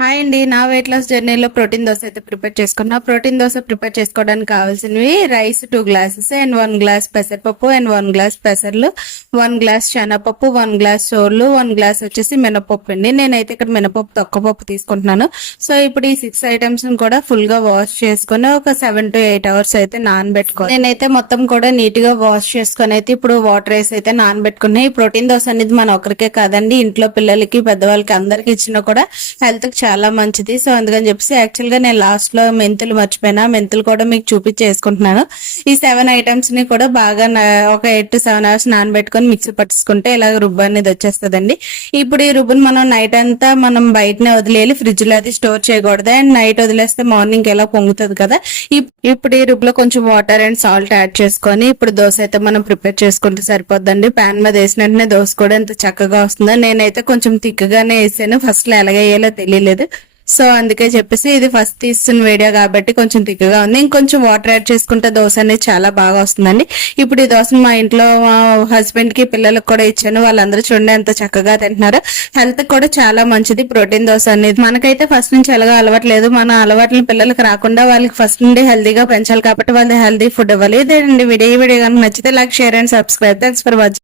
Hi అండి. నా weight loss జర్నీలో ప్రోటీన్ దోశ అయితే ప్రిపేర్ చేసుకున్నా. ప్రోటీన్ దోశ ప్రిపేర్ చేసుకోవడానికి కావాల్సినవి రైస్ 2 గ్లాసెస్ అండ్ 1 గ్లాస్ పెసరపప్పు అండ్ 1 గ్లాస్ పెసర్లు, 1 గ్లాస్ శనగపప్పు, 1 గ్లాస్ సోర్లు, 1 గ్లాస్ వచ్చేసి మినపప్పు అండి. నేనైతే ఇక్కడ మినపప్పు తొక్కపప్పు తీసుకుంటున్నాను. సో ఇప్పుడు ఈ 6 ఐటమ్స్ కూడా ఫుల్ గా వాష్ చేసుకుని ఒక 7 to 8 hours అయితే నానబెట్టుకోవాలి. నేనైతే మొత్తం కూడా నీట్ గా వాష్ చేసుకుని అయితే ఇప్పుడు వాటర్ వేసి అయితే నానబెట్టుకున్నాయి. ఈ ప్రోటీన్ దోశ అనేది మన ఒకరికే కాదండి, ఇంట్లో పిల్లలకి పెద్దవాళ్ళకి అందరికి ఇచ్చినా కూడా హెల్త్ చాలా మంచిది. సో అందుకని చెప్పేసి యాక్చువల్ గా నేను లాస్ట్ లో మెంతులు మర్చిపోయినా, మెంతులు కూడా మీకు చూపించేసుకుంటున్నాను. ఈ 7 ఐటమ్స్ ని కూడా బాగా ఒక 8 to 7 hours నానబెట్టుకుని మిక్సీ పట్టుకుంటే ఇలా రుబ్బు అనేది వచ్చేస్తుందండి. ఇప్పుడు ఈ రుబ్బుని మనం నైట్ అంతా మనం బయటనే వదిలేయాలి, ఫ్రిడ్జ్ లో అది స్టోర్ చేయకూడదు. అండ్ నైట్ వదిలేస్తే మార్నింగ్ ఎలా పొంగుతుంది కదా. ఇప్పుడు ఈ రుబ్బులో కొంచెం వాటర్ అండ్ సాల్ట్ యాడ్ చేసుకొని ఇప్పుడు దోశ అయితే మనం ప్రిపేర్ చేసుకుంటే సరిపోద్దండి. ప్యాన్ మీద వేసిన వెంటనే దోశ కూడా ఎంత చక్కగా వస్తుందో. నేనైతే కొంచెం థిక్గానే వేసాను, ఫస్ట్ లో ఎలాగేయాలో తెలియలేదు. సో అందుకే చెప్పేసి ఇది ఫస్ట్ తీస్తున్న వీడియో కాబట్టి కొంచెం థిక్గా ఉంది. ఇంకొంచెం వాటర్ యాడ్ చేసుకుంటే దోశ అనేది చాలా బాగా వస్తుందండి. ఇప్పుడు ఈ దోశ మా ఇంట్లో మా హస్బెండ్ కి పిల్లలకు కూడా ఇచ్చాను. వాళ్ళందరూ చూడండి ఎంత చక్కగా తింటున్నారు. హెల్త్ కూడా చాలా మంచిది ప్రోటీన్ దోశ అనేది. మనకైతే ఫస్ట్ నుంచి ఎలాగో అలవాట్లేదు, మన అలవాట్లు పిల్లలకు రాకుండా వాళ్ళకి ఫస్ట్ నుండి హెల్తీగా పెంచాలి కాబట్టి వాళ్ళు హెల్తీ ఫుడ్ ఇవ్వాలి. ఇదేనండి వీడియో. ఈ వీడియో కనుక నచ్చితే like, share and subscribe. Thanks for watching.